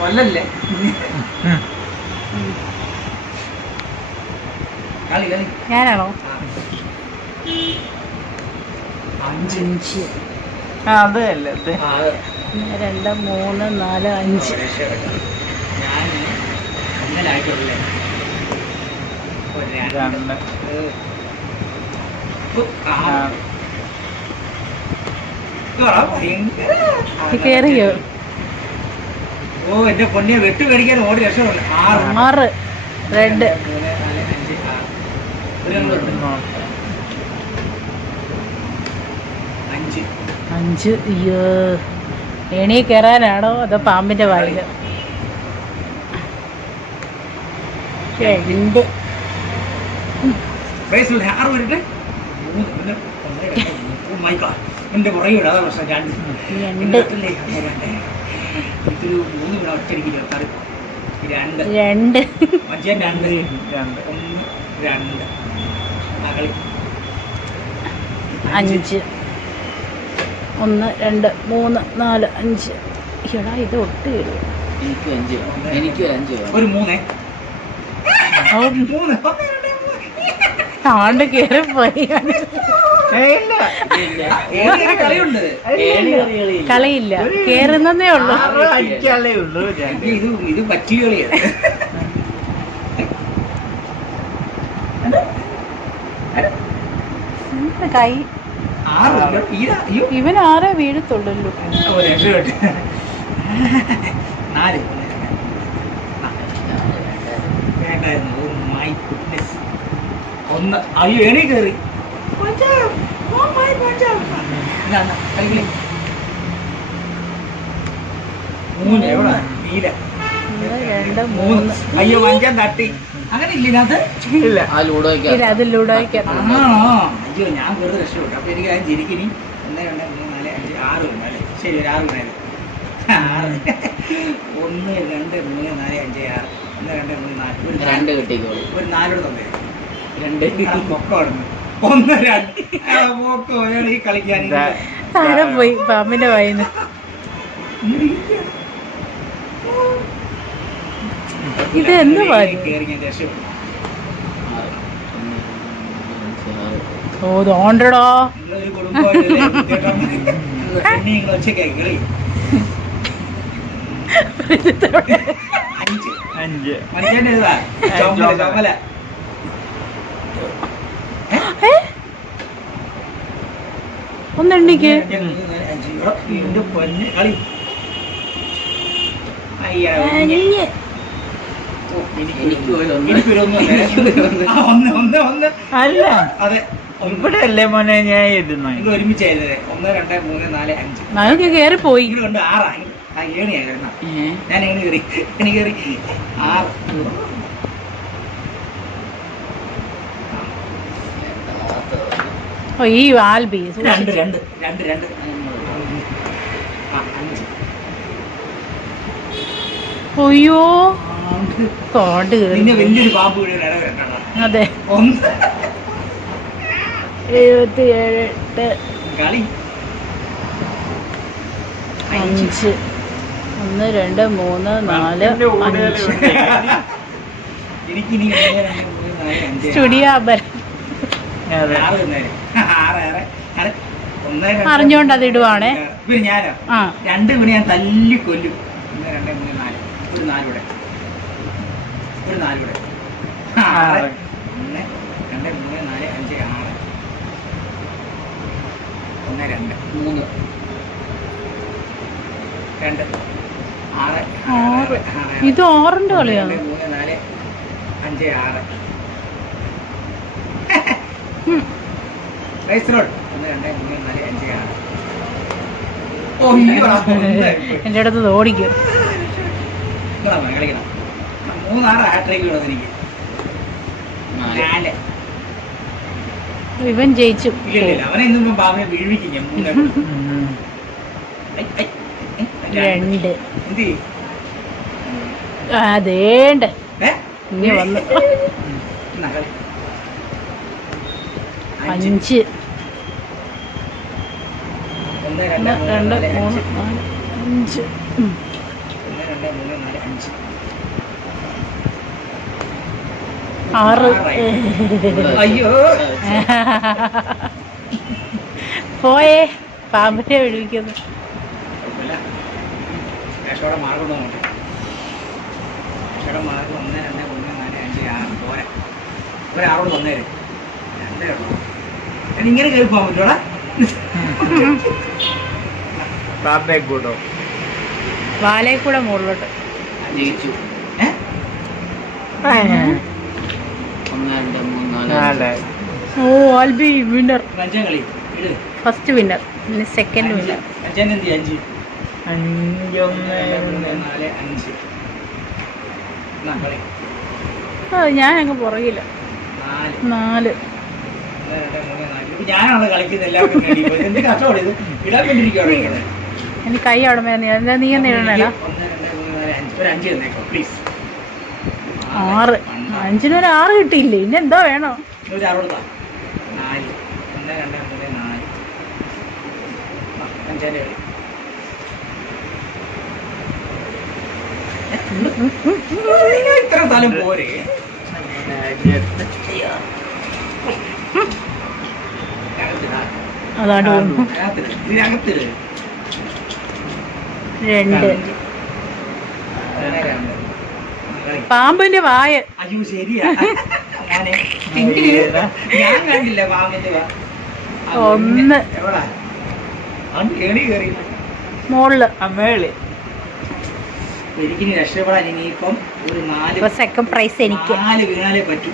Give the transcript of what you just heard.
കൊല്ലല്ലേ? കളി കളി. ഞാനാണോ? അഞ്ചിഞ്ച് അതല്ലേ രണ്ട് മൂന്ന് നാല് അഞ്ച്. ഭയങ്കര കേറിയോ? ഓ എന്റെ പൊന്നിയെ വെട്ട് മേടിക്കാൻ ഓടി രക്ഷപ്പെട്ടു ആറ് ആറ്. റെഡ് അഞ്ച് അയ്യോ. ഏണി കയറാനാണോ? അതോ പാമ്പിന്റെ വായില? രണ്ട്. എന്റെ പുറകെ വിടാതെ പ്രശ്നം. രണ്ട്. മൂന്ന് ഇരുപത്താറ് രണ്ട്. രണ്ട്. രണ്ട്. രണ്ട്. ഒന്ന് രണ്ട്. മകളി. അഞ്ച്. ഒന്ന് രണ്ട് മൂന്ന് നാല് അഞ്ച്. എടാ ഇത് ഒട്ട് എനിക്ക് എനിക്കും അഞ്ച് എനിക്കും ഒരു അഞ്ച് ഒരു മൂന്നേ. ഓ, മൂന്ന്. ഒന്ന് കളിയില്ല. കേറുന്നതേ ഉള്ളൂ. ഇത് ഇത് പറ്റിയ കളിയാണ് കൈ? ആറ് ഇല്ല, ഒന്ന് അയ്യോ ഇവൻ ആരേ വേണ്ടായിരുന്നു ഓ മൈ ഗുഡ്നസ് ഒന്ന് അയ്യോ മൂന്ന് എവിടെ? നീല. മൂന്ന്. അയ്യോ അഞ്ചാം തട്ടി. അങ്ങനെ ഇല്ല ഇല്ല. ആ ലൂഡോയ്ക്ക് ഇല്ല അത് ലൂഡോയ്ക്കകത്ത് ആണോ? അയ്യോ ഞാൻ വെറുതെ രക്ഷപ്പെട്ടു. അപ്പൊ എനിക്ക് അതിന് ചിരിക്കിനി ഒന്നേ രണ്ട് മൂന്ന് നാല് അഞ്ച് ആറ് അല്ലേ? ശരി ഒരു ആറ് ഉണ്ടായിരുന്നു. ആറ്. ഒന്ന് രണ്ട് മൂന്ന് നാല് അഞ്ച് ആറ്. ഒന്ന് രണ്ട് മൂന്ന് നാല്. ഒരു. രണ്ട് കിട്ടിക്കോളൂ ഒരു നാലോട് തന്നെ. രണ്ട്. പൊക്കമാണ് ഒന്ന് രണ്ട് ആ, ഈ കളിക്കാൻ. താരം പോയി പാമ്പിന്റെ വായിന്ന്. ഇത് എന്ത് ഓ തോണ്ടടോ അഞ്ച്. അഞ്ച്. മനുഷ്യന്റെ ഇതാ. ചുമല ചുമല? ഒന്നെണ്ണിക്ക് എനിക്ക് എനിക്ക്. എനിക്ക് അല്ല. അതെ. ഇവിടെ അല്ലേ മോനെ ഞാൻ നിങ്ങൾ ഒരുമിച്ച് എഴുതേ ഒന്ന് രണ്ട് മൂന്ന് നാല് അഞ്ച്. നമുക്ക് കേറിപ്പോയി ഇത് ആറായി. ഏണിയാ കിടന്ന ഞാൻ ഏണി കയറി. ഏണി കയറി. ആറ്. ഓ ഈ ആൽബി രണ്ട് രണ്ട് രണ്ട് രണ്ട് കേറി നിന്നെ വലിയൊരു പാമ്പ് അതെ. ഒന്ന്. എഴുപത്തി ഏഴ് എട്ട് അഞ്ച്. ഒന്ന് രണ്ട് മൂന്ന് നാല് അഞ്ച്. സ്റ്റുഡിയോ അമ്പലം അതെ ആറ് തന്നേരെ. ആറ് ആറ്. ആറ് ഒന്ന് രണ്ട്. അറിഞ്ഞോണ്ട് അത് ഇടുവാണേ. പിന്നെ ഞാനോ? ആ. രണ്ട് മണി ഞാൻ തല്ലി കൊല്ലും. ഒന്ന് രണ്ട് മൂന്ന് നാല്. ഒരു നാലൂടെ ഒരു നാലൂടെ ആറ്. ഒന്ന് രണ്ട് മൂന്ന് നാല് അഞ്ച് ആറ്. ഒന്ന് രണ്ട്. മൂന്ന്. രണ്ട്. ആറ്. ആറ്. ആറ് ഇത് ഓറിന്റെ കളിയാണ് മൂന്ന് നാല് അഞ്ച് ആറ്. എന്റെ അടുത്ത് ഓടിക്കും. മൂന്നാറ് ഹാട്രിക്ക് നാല്. ഇവൻ ജയിച്ചു. അവനെ രണ്ട്. അതേണ്ട്? ഇനി വന്ന്. അഞ്ച്. രണ്ട് മൂന്ന് നാല് അഞ്ച്. ആറ്. അയ്യോ. പോയേ. പാമ്പിനെ വിളിക്കുന്നു ഒന്ന് രണ്ട് മൂന്ന് നാല് അഞ്ച് ആറ്. പോരെ. ഒരാറോട് വന്നേര്. രണ്ടേ ഉള്ളൂ. ഇങ്ങനെ കയറി പോകാൻ പറ്റൂടാ. കൂടോ വാലേ കൂടെ മുകളിലോട്ട് ജയിച്ചു. ഓ ആൽബി വിന്നർ ഫസ്റ്റ് വിന്നർ പിന്നെ സെക്കൻഡ് വിന്നർ ഞാൻ അങ്ങ് പുറകില്ല നാല്. ഞാനാണ് കളിക്കുന്നത് എല്ലാവർക്കും വേണ്ടി ഇപ്പൊ എന്ത് കഷ്ടമാണ് ഇത്? ഇടാൻ വേണ്ടിയിരിക്കുകയാണ് എനിക്ക് കൈ അവിടെ മേലെ നീ- എന്ന് ഇടണേടാ ഒന്ന് രണ്ട് മൂന്ന് നാല് അഞ്ച്. ഒരു ആറ്. അഞ്ചിനൊരു ആറ് കിട്ടിയില്ലേ? ഇനി എന്തോ വേണോ? ഇത്ര സ്ഥലം താ. നാല് ഒന്ന് രണ്ട് മൂന്ന് നാല് ആ, അഞ്ചാന്റെ കളി ഏ, ഇത്ര സ്ഥലം പോരെ അകത്തിടാ. പോകുന്നു രണ്ട്. പാമ്പിന്റെ വായ. അയ്യോ ശരിയാ. ഞാൻ കണ്ടില്ല പാമ്പിന്റെ വായ ഒന്ന്. മോൾ അമ്മേളി എനിക്കിനി രക്ഷപ്പെടാൻ ഇനിയിപ്പം ഒരു നാല് ഇപ്പൊ സെക്കൻഡ് പ്രൈസ് എനിക്ക്. നാല് വീണാലേ പറ്റൂ.